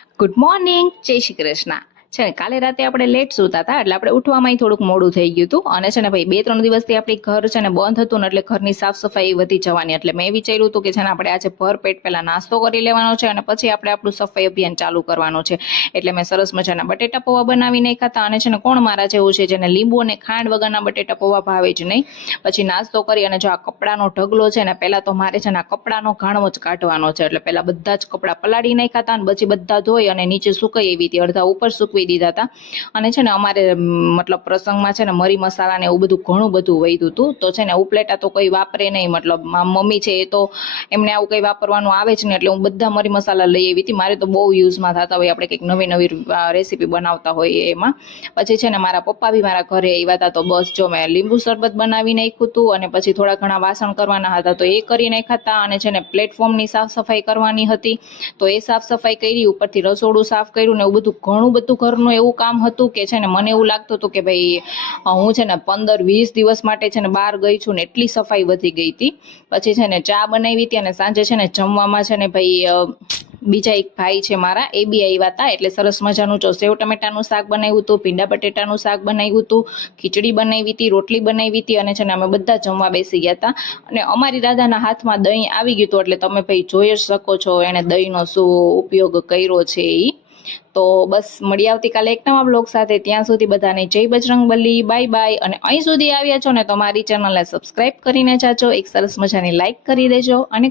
Good morning, જય શ્રી કૃષ્ણ. છે ને કાલે રાતે આપણે લેટ સૂતા હતા એટલે આપણે ઉઠવામાં થોડુંક મોડું થઈ ગયું હતું. અને છે ને ભાઈ 2-3 દિવસથી આપણી ઘર છે ને બંધ હતું ને એટલે ઘરની સાફ સફાઈ વધી જવાની. એટલે મેં વિચાર્યું હતું કે છે ને આપણે આજે ભરપેટ પહેલા નાસ્તો કરી લેવાનો છે અને પછી આપણે આપણું સફાઈ અભિયાન ચાલુ કરવાનું છે. એટલે મેં સરસ મજાના બટેટા પૌવા બનાવી નાખ્યા હતા. અને છે ને કોણ મારા જેવું છે જેને લીંબુ અને ખાંડ વગરના બટેટા પૌવા ભાવે જ નહીં. પછી નાસ્તો કરી અને જો આ કપડાનો ઢગલો છે ને પહેલા તો મારે છે ને આ કપડાનો ઘાણો જ કાઢવાનો છે. એટલે પહેલા બધા જ કપડાં પલાળી નાખ્યા હતા અને પછી બધા ધોઈ અને નીચે સુકાઈ એવી હતી, અડધા ઉપર સૂકવી દીધા હતા. અને છે ને અમારે મતલબ પ્રસંગમાં છે ને મરી મસાલા ને એવું બધું ઘણું બધું વૈધું હતું. તો છે ને ઉપલેટા તો કોઈ વાપરે નહીં, મતલબ મમ્મી છે એ તો એમને આવું કંઈ વાપરવાનું આવે જ નહીં. એટલે હું બધા મરી મસાલા લઈ આવી હતી. મારે તો બહુ યુઝમાં થતા હોય, આપણે કંઈક નવી નવી રેસીપી બનાવતા હોય એમાં. પછી છે ને મારા પપ્પા બી મારા ઘરે આવ્યા હતા. તો બસ જો મેં લીંબુ શરબત બનાવી નાખ્યું હતું અને પછી થોડા ઘણા વાસણ કરવાના હતા તો એ કરી નાખ્યા હતા. અને છે ને પ્લેટફોર્મની સાફ સફાઈ કરવાની હતી તો એ સાફ સફાઈ કરી, ઉપરથી રસોડું સાફ કર્યું ને એવું બધું ઘણું બધું ઘરનું એવું કામ હતું કે છે ને મને એવું લાગતું હતું કે ભાઈ હું છે ને 15-20 દિવસ માટે છે ને બહાર ગઈ છું ને એટલી સફાઈ વધી ગઈ હતી. પછી છે ને ચા બનાવી હતી અને સાંજે છે ને જમવામાં છે ને ભાઈ બીજા એક ભાઈ છે મારા, એ બી આવ્યા હતા. એટલે સરસ મજાનું જો સેવ ટમેટાનું શાક બનાવ્યું હતું, ભીંડા બટેટાનું શાક બનાવ્યું હતું, ખીચડી બનાવી હતી, રોટલી બનાવી હતી. અને છે ને અમે બધા જમવા બેસી ગયા હતા. અને અમારી દાદાના હાથમાં દહીં આવી ગયું હતું. એટલે તમે ભાઈ જોઈ જ શકો છો એને દહીંનો શું ઉપયોગ કર્યો છે એ. તો બસ મળી આવતીકાલે એક નવા બ્લોગ સાથે. ત્યાં સુધી બધાને જય બજરંગબલી, બાય બાય. અને અહીં સુધી આવ્યા છો ને તો મારી ચેનલને સબસ્ક્રાઇબ કરીને જાજો, એક સરસ મજાની લાઈક કરી દેજો અને